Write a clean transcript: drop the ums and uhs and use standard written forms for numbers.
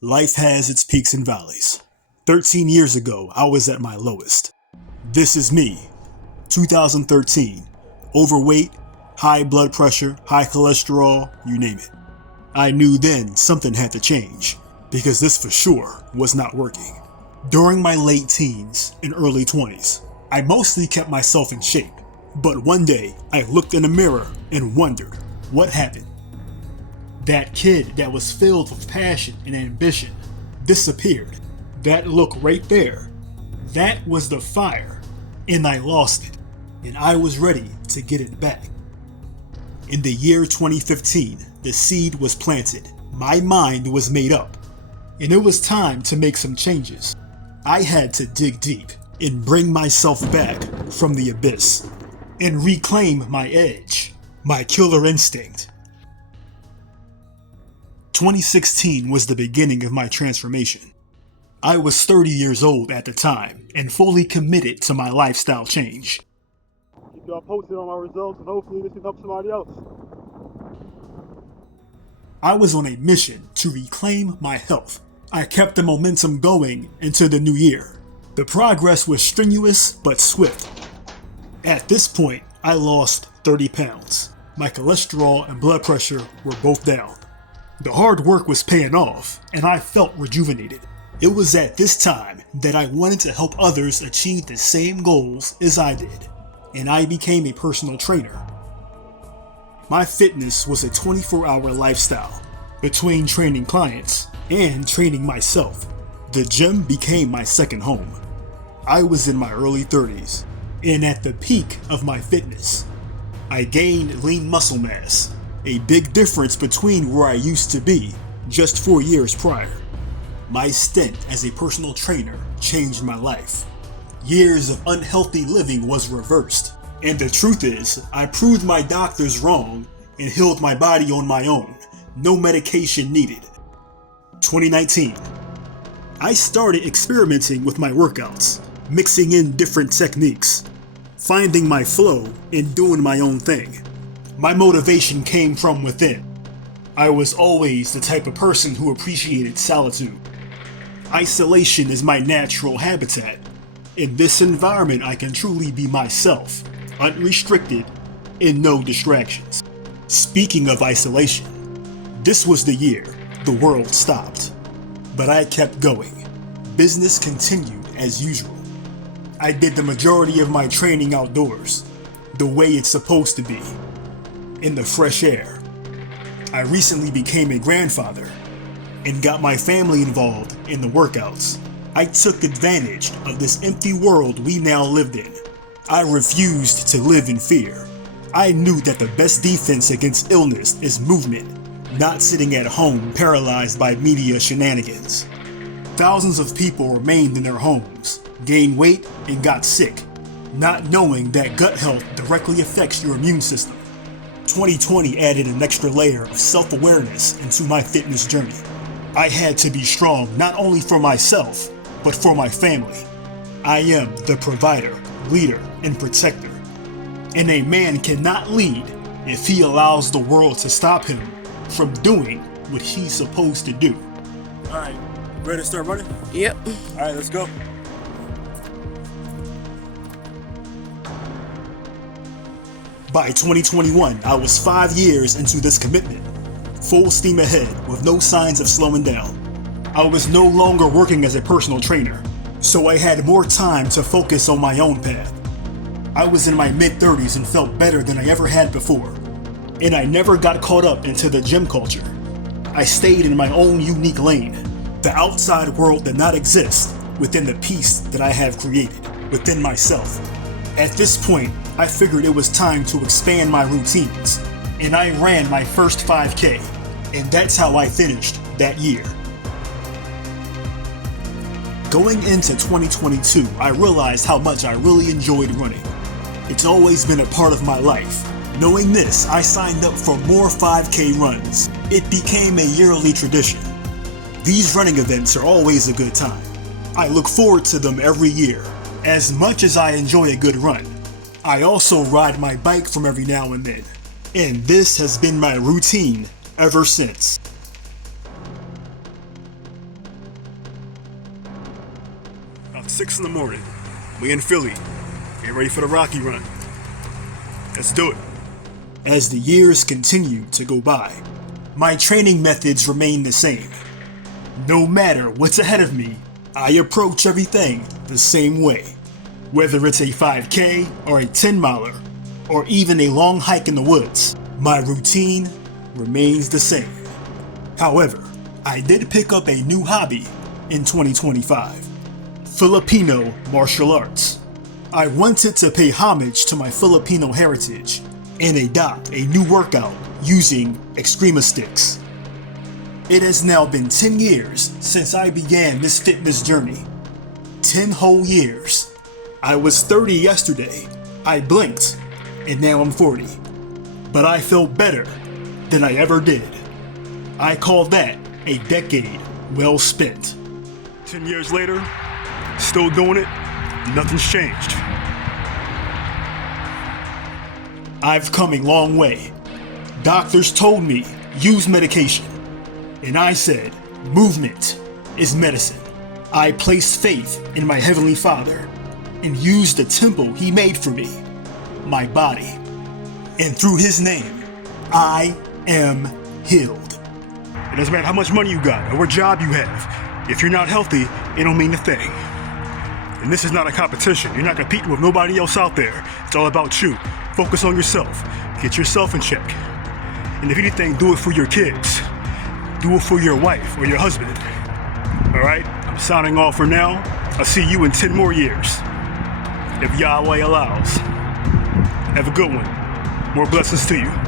Life has its peaks and valleys. 13 years ago, I was at my lowest. This is me, 2013. Overweight, high blood pressure, high cholesterol, you name it. I knew then something had to change, because this for sure was not working. During my late teens and early 20s, I mostly kept myself in shape. But one day, I looked in a mirror and wondered, what happened? That kid that was filled with passion and ambition disappeared. That look right there, that was the fire, and I lost it, and I was ready to get it back. In the year 2015, the seed was planted, my mind was made up, and it was time to make some changes. I had to dig deep and bring myself back from the abyss, and reclaim my edge, my killer instinct. 2016 was the beginning of my transformation. I was 30 years old at the time and fully committed to my lifestyle change. Keep y'all posted on my results and hopefully this can help somebody else. I was on a mission to reclaim my health. I kept the momentum going into the new year. The progress was strenuous but swift. At this point, I lost 30 pounds. My cholesterol and blood pressure were both down. The hard work was paying off, and I felt rejuvenated. It was at this time that I wanted to help others achieve the same goals as I did, and I became a personal trainer. My fitness was a 24-hour lifestyle, between training clients and training myself. The gym became my second home. I was in my early 30s, and at the peak of my fitness. I gained lean muscle mass, a big difference between where I used to be just 4 years prior. My stint as a personal trainer changed my life. Years of unhealthy living was reversed, and the truth is, I proved my doctors wrong and healed my body on my own, no medication needed. 2019. I started experimenting with my workouts, mixing in different techniques, finding my flow and doing my own thing. My motivation came from within. I was always the type of person who appreciated solitude. Isolation is my natural habitat. In this environment, I can truly be myself, unrestricted, and no distractions. Speaking of isolation, this was the year the world stopped. But I kept going. Business continued as usual. I did the majority of my training outdoors, the way it's supposed to be, in the fresh air. I recently became a grandfather and got my family involved in the workouts. I took advantage of this empty world we now lived in. I refused to live in fear. I knew that the best defense against illness is movement, not sitting at home paralyzed by media shenanigans. Thousands of people remained in their homes, gained weight, and got sick, not knowing that gut health directly affects your immune system. 2020 added an extra layer of self-awareness into my fitness journey. I had to be strong not only for myself, but for my family. I am the provider, leader, and protector. And a man cannot lead if he allows the world to stop him from doing what he's supposed to do. Alright, ready to start running? Yep. Alright, let's go. By 2021, I was 5 years into this commitment, full steam ahead with no signs of slowing down. I was no longer working as a personal trainer, so I had more time to focus on my own path. I was in my mid-30s and felt better than I ever had before, and I never got caught up into the gym culture. I stayed in my own unique lane. The outside world did not exist within the peace that I have created within myself. At this point, I figured it was time to expand my routines, and I ran my first 5K, and that's how I finished that year. Going into 2022, I realized how much I really enjoyed running. It's always been a part of my life. Knowing this, I signed up for more 5K runs. It became a yearly tradition. These running events are always a good time. I look forward to them every year. As much as I enjoy a good run, I also ride my bike from every now and then, and this has been my routine ever since. 6 in the morning. We in Philly. Get ready for the Rocky run. Let's do it. As the years continue to go by, my training methods remain the same. No matter what's ahead of me, I approach everything the same way. Whether it's a 5K or a 10-miler, or even a long hike in the woods, my routine remains the same. However, I did pick up a new hobby in 2025. Filipino martial arts. I wanted to pay homage to my Filipino heritage and adopt a new workout using Eskrima sticks. It has now been 10 years since I began this fitness journey. 10 whole years. I was 30 yesterday. I blinked, and now I'm 40. But I feel better than I ever did. I call that a decade well spent. 10 years later, still doing it, nothing's changed. I've come a long way. Doctors told me use medication, and I said movement is medicine. I placed faith in my Heavenly Father and used the temple He made for me, my body. And through His name, I am healed. It doesn't matter how much money you got or what job you have. If you're not healthy, it don't mean a thing. And this is not a competition. You're not competing with nobody else out there. It's all about you. Focus on yourself. Get yourself in check. And if anything, do it for your kids. Do it for your wife or your husband. All right? I'm signing off for now. I'll see you in 10 more years, if Yahweh allows. Have a good one. More blessings to you.